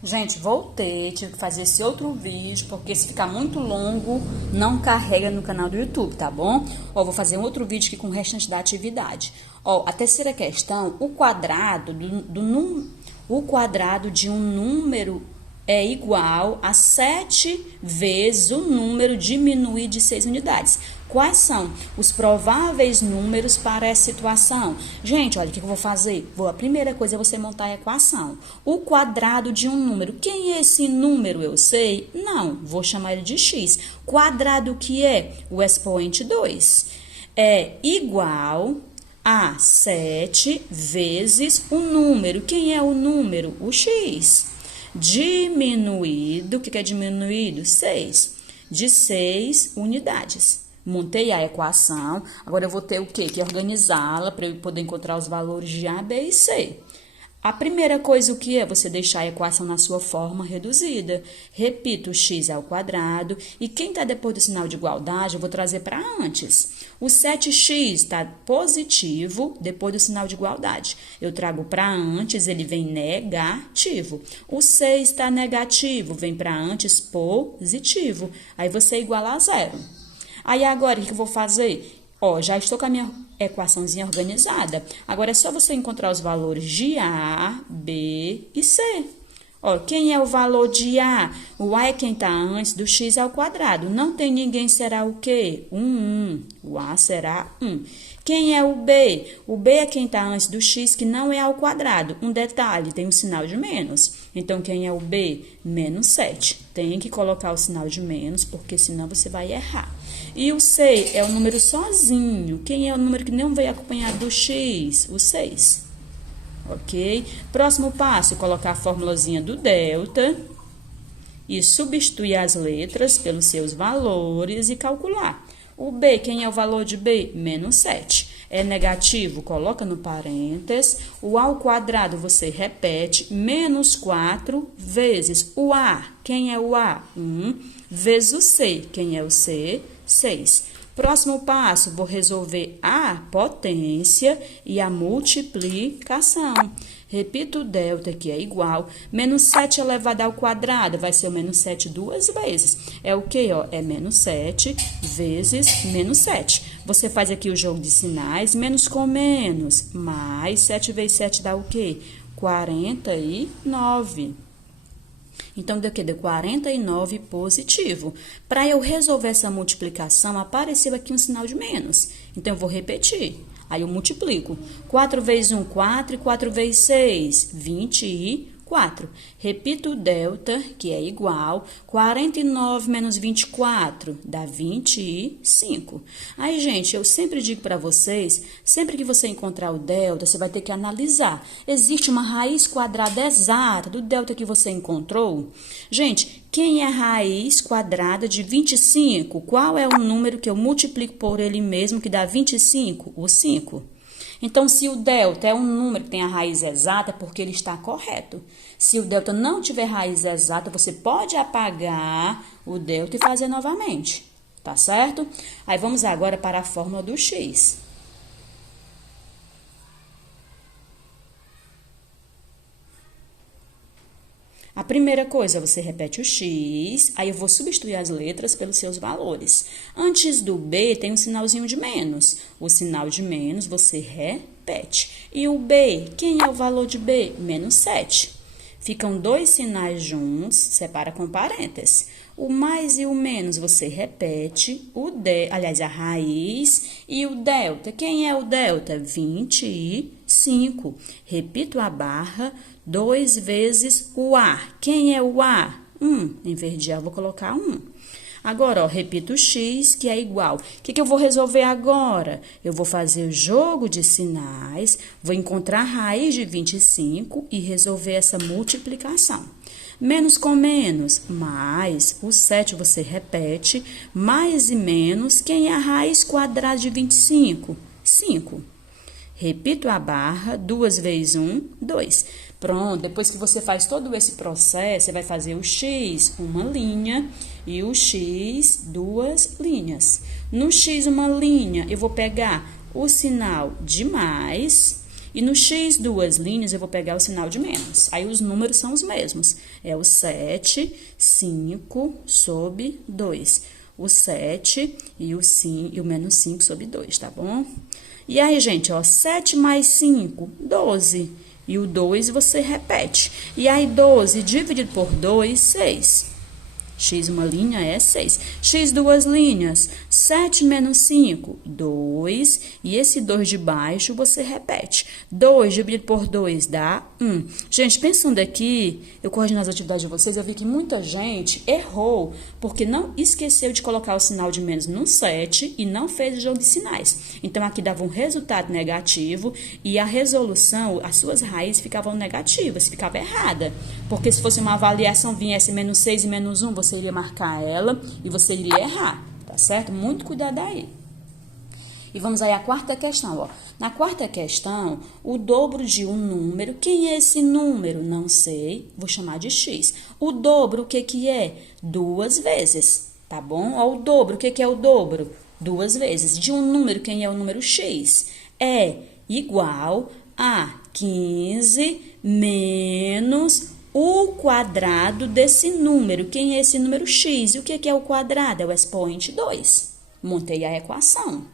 Gente, voltei, tive que fazer esse outro vídeo, porque se ficar muito longo, não carrega no canal do YouTube, tá bom? Ó, vou fazer um outro vídeo aqui com o restante da atividade. Ó, a terceira questão, o quadrado o quadrado de um número é igual a 7 vezes o número diminuído de 6 unidades. Quais são os prováveis números para essa situação? Gente, olha o que eu vou fazer. A primeira coisa é você montar a equação. O quadrado de um número. Quem é esse número? Eu sei? Não, vou chamar ele de x. Quadrado que é? O expoente 2. É igual a 7 vezes o número. Quem é o número? O x. Diminuído, o que é diminuído? 6. De 6 unidades. Montei a equação, agora eu vou ter o quê? Que organizá-la para eu poder encontrar os valores de A, B e C. A primeira coisa, o que é? Você deixar a equação na sua forma reduzida. Repito, x ao quadrado. E quem está depois do sinal de igualdade, eu vou trazer para antes. O 7x está positivo depois do sinal de igualdade. Eu trago para antes, ele vem negativo. O 6 está negativo, vem para antes positivo. Aí você iguala a zero. Aí agora, o que eu vou fazer? Ó, já estou com a minha equaçãozinha organizada. Agora é só você encontrar os valores de A, B e C. Ó, quem é o valor de A? O A é quem está antes do x ao quadrado. Não tem ninguém, será o quê? 1. O A será 1. Quem é o B? O B é quem está antes do x, que não é ao quadrado. Um detalhe, tem um sinal de menos. Então, quem é o B? Menos 7. Tem que colocar o sinal de menos, porque senão você vai errar. E o C é o número sozinho. Quem é o número que não veio acompanhado do x? O 6. Ok? Próximo passo, colocar a formulazinha do delta e substituir as letras pelos seus valores e calcular. O B, quem é o valor de B? Menos 7. É negativo, coloca no parênteses. O A ao quadrado você repete. Menos 4 vezes o A. Quem é o A? 1. Vezes o C. Quem é o C? 6. Próximo passo, vou resolver a potência e a multiplicação. Repito, o delta, que é igual. Menos 7 elevado ao quadrado, vai ser o menos 7 duas vezes. É o quê? Ó? É menos 7 vezes menos 7. Você faz aqui o jogo de sinais, menos com menos, mais 7 vezes 7 dá o quê? 49. Então, deu o quê? Deu 49 positivo. Para eu resolver essa multiplicação, apareceu aqui um sinal de menos. Então, eu vou repetir. Aí, eu multiplico. 4 vezes 1, 4. E 4 vezes 6, 24. Repito o delta, que é igual. 49 menos 24 dá 25. Aí, gente, eu sempre digo para vocês, sempre que você encontrar o delta, você vai ter que analisar. Existe uma raiz quadrada exata do delta que você encontrou? Gente, quem é a raiz quadrada de 25? Qual é o número que eu multiplico por ele mesmo que dá 25? O 5. Então, se o delta é um número que tem a raiz exata, é porque ele está correto. Se o delta não tiver raiz exata, você pode apagar o delta e fazer novamente, tá certo? Aí, vamos agora para a fórmula do x. A primeira coisa, você repete o x, aí eu vou substituir as letras pelos seus valores. Antes do B tem um sinalzinho de menos. O sinal de menos você repete. E o B, quem é o valor de B? Menos 7. Ficam dois sinais juntos, separa com parênteses. O mais e o menos você repete, a raiz e o delta. Quem é o delta? 25. Repito a barra, 2 vezes o A. Quem é o A? 1. Em vez de A, eu vou colocar 1. Agora, ó, repito o x, que é igual. O que eu vou resolver agora? Eu vou fazer o jogo de sinais, vou encontrar a raiz de 25 e resolver essa multiplicação. Menos com menos, mais, o 7 você repete, mais e menos, quem é a raiz quadrada de 25? 5. Repito a barra, 2 vezes 1, 2. Pronto, depois que você faz todo esse processo, você vai fazer o x, uma linha, e o x, duas linhas. No x, uma linha, eu vou pegar o sinal de mais E no x, duas linhas, eu vou pegar o sinal de menos. Aí os números são os mesmos. É o 7, 5 sobre 2. O 7 e o menos 5 sobre 2, tá bom? E aí, gente, ó, 7 mais 5, 12. E o 2 você repete. E aí, 12 dividido por 2, 6. X uma linha é 6. X duas linhas, 7 menos 5, 2. E esse 2 de baixo você repete. 2 dividido por 2 dá 1. Gente, pensando aqui, eu corrigindo as atividades de vocês, eu vi que muita gente errou, porque não esqueceu de colocar o sinal de menos no 7 e não fez o jogo de sinais. Então, aqui dava um resultado negativo e a resolução, as suas raízes ficavam negativas, ficava errada. Porque se fosse uma avaliação, viesse menos 6 e menos 1, você iria marcar ela e você iria errar, tá certo? Muito cuidado aí. E vamos aí à quarta questão, ó. Na quarta questão, o dobro de um número, quem é esse número? Não sei, vou chamar de x. O dobro, o que que é? 2 vezes, tá bom? Ó, o dobro, o que que é o dobro? 2 vezes. De um número, quem é o número x? É igual a 15 menos o quadrado desse número. Quem é esse número x? E o que é o quadrado? É o expoente 2. Montei a equação.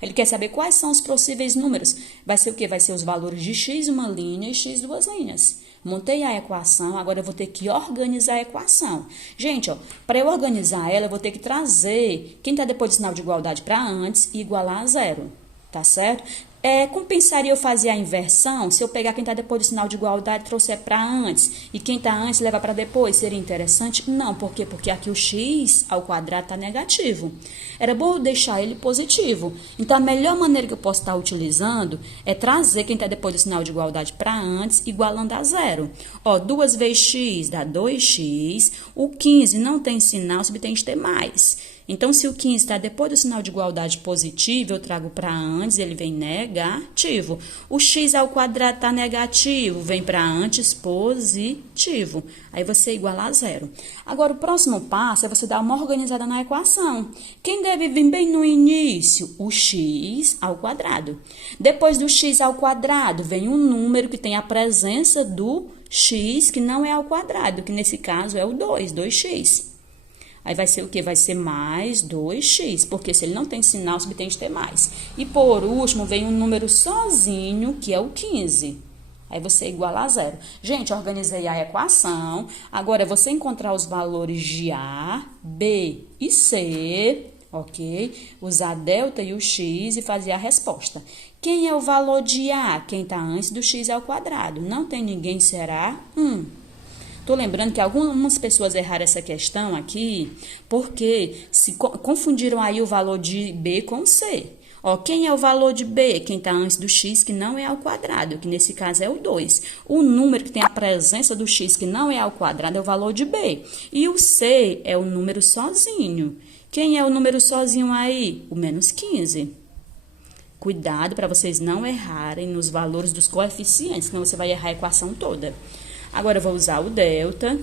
Ele quer saber quais são os possíveis números. Vai ser o quê? Vai ser os valores de x uma linha e x duas linhas. Montei a equação, agora eu vou ter que organizar a equação. Gente, ó, para eu organizar ela, eu vou ter que trazer quem está depois do sinal de igualdade para antes e igualar a zero. Tá certo? Compensaria eu fazer a inversão se eu pegar quem está depois do sinal de igualdade e trouxer para antes e quem está antes levar para depois? Seria interessante? Não, por quê? Porque aqui o x ao quadrado está negativo. Era bom eu deixar ele positivo. Então, a melhor maneira que eu posso estar utilizando é trazer quem está depois do sinal de igualdade para antes, igualando a zero. Ó, 2 vezes x dá 2x, o 15 não tem sinal, subtende de ter mais. Então, se o 15 está depois do sinal de igualdade positivo, eu trago para antes, ele vem negativo. O x ao quadrado está negativo, vem para antes positivo. Aí você iguala a zero. Agora, o próximo passo é você dar uma organizada na equação. Quem deve vir bem no início? O x ao quadrado. Depois do x ao quadrado, vem um número que tem a presença do x, que não é ao quadrado, que nesse caso é o 2, 2x. Aí vai ser o quê? Vai ser mais 2x, porque se ele não tem sinal, subtende de ter mais. E por último, vem um número sozinho, que é o 15. Aí você iguala a zero. Gente, organizei a equação. Agora, é você encontrar os valores de A, B e C, ok? Usar delta e o x e fazer a resposta. Quem é o valor de A? Quem está antes do x ao quadrado. Não tem ninguém, será 1. Tô lembrando que algumas pessoas erraram essa questão aqui, porque se confundiram aí o valor de B com C. Ó, quem é o valor de B? Quem está antes do x, que não é ao quadrado, que nesse caso é o 2. O número que tem a presença do x, que não é ao quadrado, é o valor de B. E o C é o número sozinho. Quem é o número sozinho aí? O menos 15. Cuidado para vocês não errarem nos valores dos coeficientes, senão você vai errar a equação toda. Agora, eu vou usar o delta.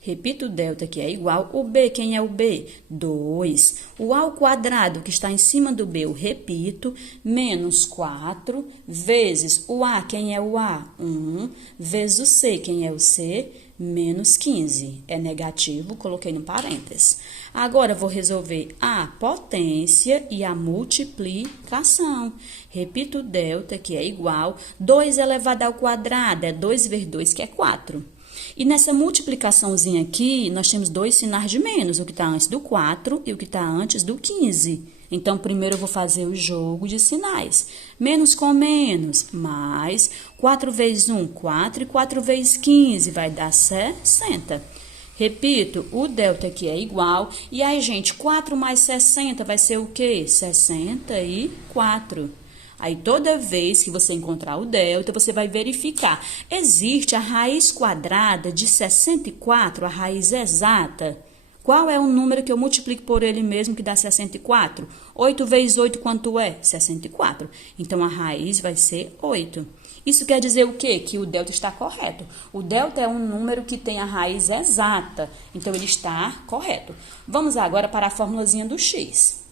Repito o delta, que é igual. O B, quem é o B? 2. O A ao quadrado, que está em cima do B, eu repito, menos 4, vezes o A, quem é o A? 1, vezes o C, quem é o C? Menos 15. É negativo, coloquei no parênteses. Agora, eu vou resolver a potência e a multiplicação. Repito o delta, que é igual. 2 elevado ao quadrado é 2 vezes 2, que é 4. E nessa multiplicaçãozinha aqui, nós temos dois sinais de menos, o que está antes do 4 e o que está antes do 15. Então, primeiro eu vou fazer o jogo de sinais. Menos com menos, mais 4 vezes 1, 4, e 4 vezes 15 vai dar 60. Repito, o delta aqui é igual. E aí, gente, 4 mais 60 vai ser o quê? 64. Aí, toda vez que você encontrar o delta, você vai verificar. Existe a raiz quadrada de 64, a raiz exata. Qual é o número que eu multiplico por ele mesmo que dá 64? 8 vezes 8 quanto é? 64. Então, a raiz vai ser 8. Isso quer dizer o quê? Que o delta está correto. O delta é um número que tem a raiz exata. Então, ele está correto. Vamos agora para a formulazinha do x.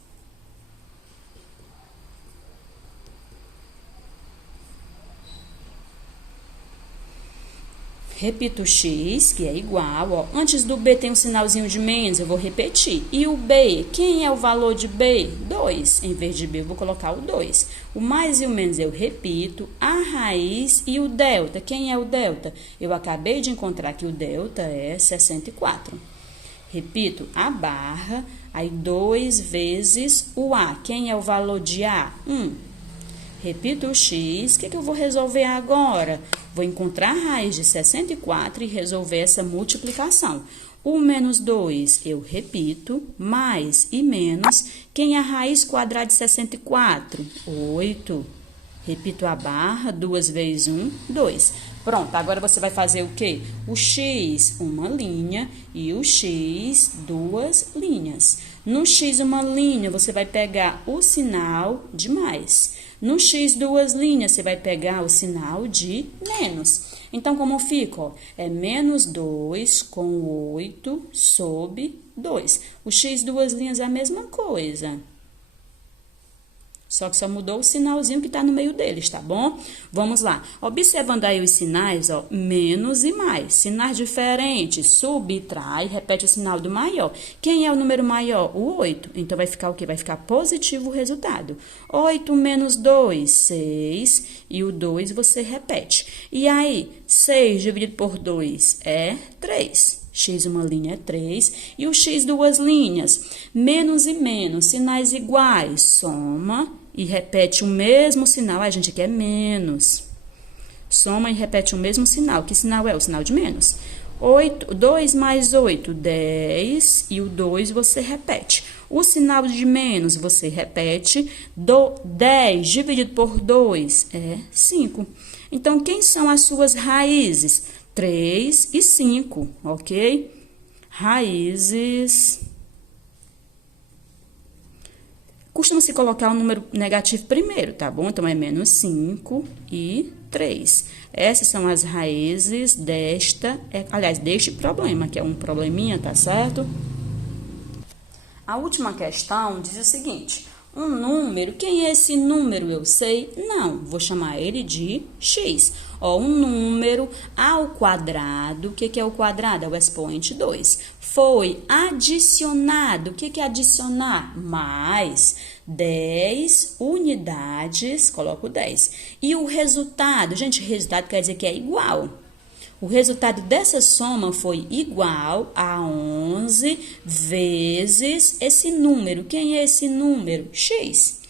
Repito o x, que é igual, ó. Antes do b tem um sinalzinho de menos, eu vou repetir. E o b, quem é o valor de b? 2. Em vez de b, eu vou colocar o 2. O mais e o menos eu repito. A raiz e o delta, quem é o delta? Eu acabei de encontrar que o delta é 64. Repito, a barra, aí 2 vezes o a. Quem é o valor de a? 1. Repito o x, o que eu vou resolver agora? Vou encontrar a raiz de 64 e resolver essa multiplicação. O menos 2, eu repito, mais e menos, quem é a raiz quadrada de 64? 8. Repito a barra, 2 vezes 1, 2. Pronto, agora você vai fazer o quê? O x, uma linha, e o x, duas linhas. No x, uma linha, você vai pegar o sinal de mais. No x, duas linhas, você vai pegar o sinal de menos. Então, como fica? Ó, é menos 2 com 8 sobre 2. O x, duas linhas é a mesma coisa. Só que só mudou o sinalzinho que está no meio deles, tá bom? Vamos lá. Observando aí os sinais, ó, menos e mais. Sinais diferentes, subtrai, repete o sinal do maior. Quem é o número maior? O 8. Então, vai ficar o quê? Vai ficar positivo o resultado. 8 menos 2, 6. E o 2 você repete. E aí, 6 dividido por 2 é 3. X uma linha é 3. E o x duas linhas. Menos e menos, sinais iguais. Soma e repete o mesmo sinal. A gente quer menos. Soma e repete o mesmo sinal. Que sinal é? O sinal de menos. 2 mais 8, 10. E o 2 você repete. O sinal de menos você repete. 10 dividido por 2 é 5. Então, quem são as suas raízes? 3 e 5, ok? Raízes. Costuma-se colocar o número negativo primeiro, tá bom? Então, é menos 5 e 3. Essas são as raízes deste problema, que é um probleminha, tá certo? A última questão diz o seguinte: um número, quem é esse número? Eu sei? Não, vou chamar ele de x. Ó, um número ao quadrado, o que é o quadrado? É o expoente 2. Foi adicionado, o que é adicionar? Mais 10 unidades, coloco 10. E o resultado, gente, resultado quer dizer que é igual. O resultado dessa soma foi igual a 11 vezes esse número. Quem é esse número? X.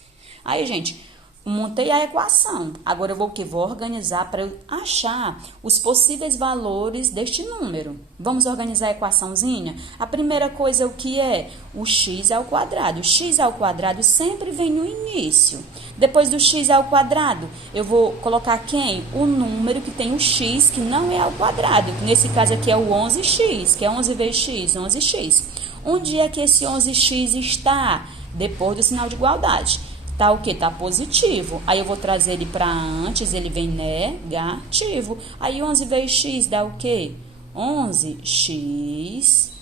Aí, gente, montei a equação. Agora, eu vou o quê? Vou organizar para eu achar os possíveis valores deste número. Vamos organizar a equaçãozinha? A primeira coisa, o que é? O x ao quadrado. O x ao quadrado sempre vem no início. Depois do x ao quadrado, eu vou colocar quem? O número que tem o x, que não é ao quadrado. Nesse caso aqui é o 11x, que é 11 vezes x, 11x. Onde é que esse 11x está? Depois do sinal de igualdade. Tá o quê? Tá positivo. Aí eu vou trazer ele para antes, ele vem negativo. Aí 11 vezes x dá o quê? 11x.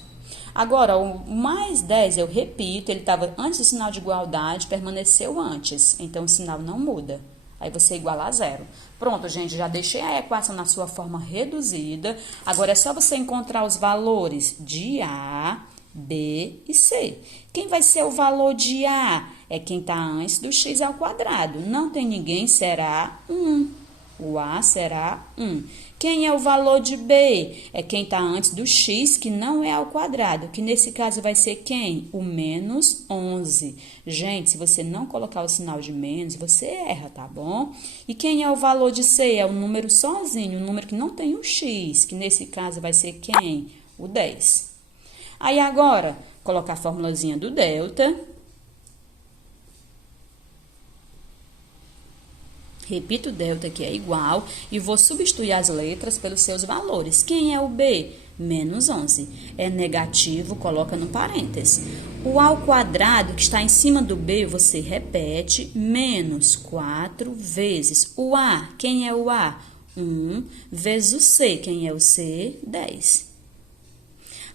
Agora, o mais 10, eu repito, ele estava antes do sinal de igualdade, permaneceu antes. Então, o sinal não muda. Aí, você iguala a zero. Pronto, gente, já deixei a equação na sua forma reduzida. Agora, é só você encontrar os valores de A, B e C. Quem vai ser o valor de A? É quem está antes do x ao quadrado. Não tem ninguém, será 1. O A será 1. Quem é o valor de B? É quem está antes do x, que não é ao quadrado, que nesse caso vai ser quem? O menos 11. Gente, se você não colocar o sinal de menos, você erra, tá bom? E quem é o valor de C? É o número sozinho, um número que não tem o x, que nesse caso vai ser quem? O 10. Aí agora, colocar a formulazinha do delta. Repito o delta, que é igual, e vou substituir as letras pelos seus valores. Quem é o B? Menos 11. É negativo, coloca no parênteses. O ao quadrado, que está em cima do B, você repete, menos 4 vezes o A. Quem é o A? 1 vezes o C. Quem é o C? 10.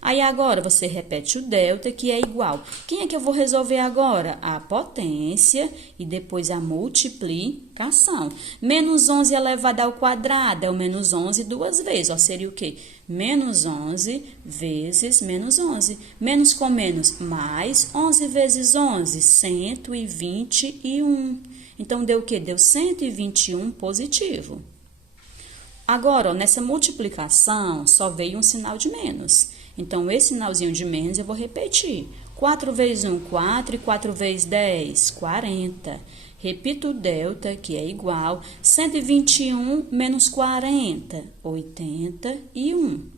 Aí agora você repete o delta, que é igual. Quem é que eu vou resolver agora? A potência e depois a multiplicação. Menos 11 elevado ao quadrado é o menos 11 duas vezes. Ó, seria o quê? Menos 11 vezes menos 11. Menos com menos, mais 11 vezes 11, 121. Então, deu o quê? Deu 121 positivo. Agora, ó, nessa multiplicação, só veio um sinal de menos. Então, esse sinalzinho de menos eu vou repetir. 4 vezes 1, 4, e 4 vezes 10, 40. Repito o delta, que é igual 121 menos 40, 81.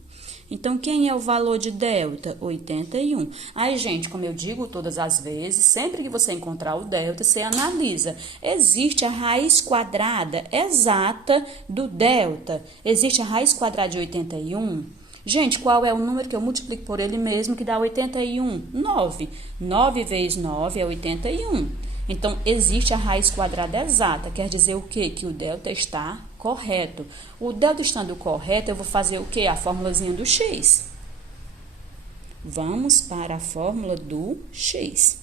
Então, quem é o valor de delta? 81. Aí, gente, como eu digo todas as vezes, sempre que você encontrar o delta, você analisa. Existe a raiz quadrada exata do delta? Existe a raiz quadrada de 81? Gente, qual é o número que eu multiplico por ele mesmo que dá 81? 9. 9 vezes 9 é 81. Então, existe a raiz quadrada exata. Quer dizer o quê? Que o delta está correto. O delta estando correto, eu vou fazer o quê? A fórmulazinha do x. Vamos para a fórmula do x.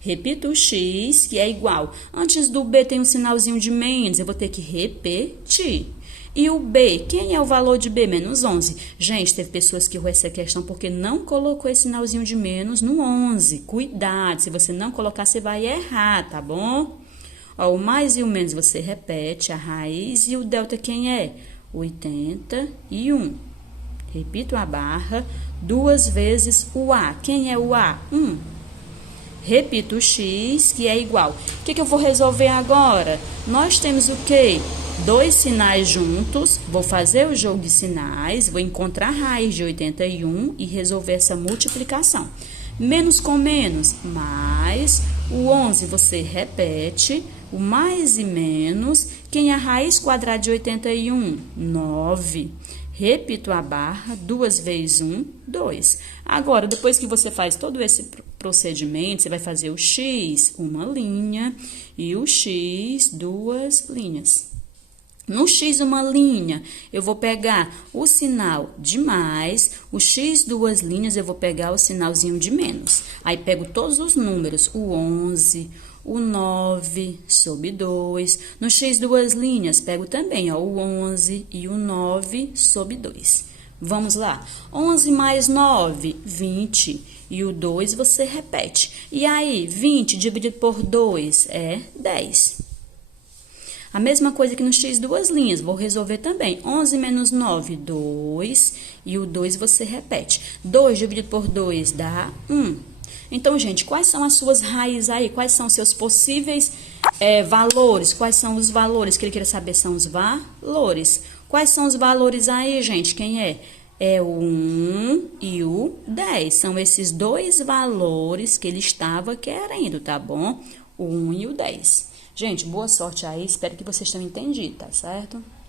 Repito o x, que é igual. Antes do b tem um sinalzinho de menos, eu vou ter que repetir. E o b, quem é o valor de b? Menos 11. Gente, teve pessoas que errou essa questão porque não colocou esse sinalzinho de menos no 11. Cuidado, se você não colocar, você vai errar, tá bom? Ó, o mais e o menos você repete, a raiz e o delta quem é? 81. Repito a barra, duas vezes o a. Quem é o a? 1. Repito o x, que é igual. O que eu vou resolver agora? Nós temos o quê? Dois sinais juntos, vou fazer o jogo de sinais, vou encontrar a raiz de 81 e resolver essa multiplicação. Menos com menos, mais, o 11 você repete, o mais e menos, quem é a raiz quadrada de 81? 9. Repito a barra, 2 vezes 1, 2. Agora, depois que você faz todo esse procedimento, você vai fazer o x, uma linha, e o x, duas linhas. No x, uma linha, eu vou pegar o sinal de mais, o x, duas linhas, eu vou pegar o sinalzinho de menos. Aí, pego todos os números, o 11, o 9 sobre 2. No x, duas linhas, pego também, ó, o 11 e o 9 sobre 2. Vamos lá. 11 mais 9, 20. E o 2 você repete. E aí, 20 dividido por 2 é 10. A mesma coisa que no x, duas linhas, vou resolver também. 11 menos 9, 2, e o 2 você repete. 2 dividido por 2 dá 1. Então, gente, quais são as suas raízes aí? Quais são os seus possíveis valores? Quais são os valores que ele queria saber? São os valores. Quais são os valores aí, gente? Quem é? É o 1 e o 10. São esses dois valores que ele estava querendo, tá bom? O 1 e o 10. Gente, boa sorte aí, espero que vocês tenham entendido, tá certo?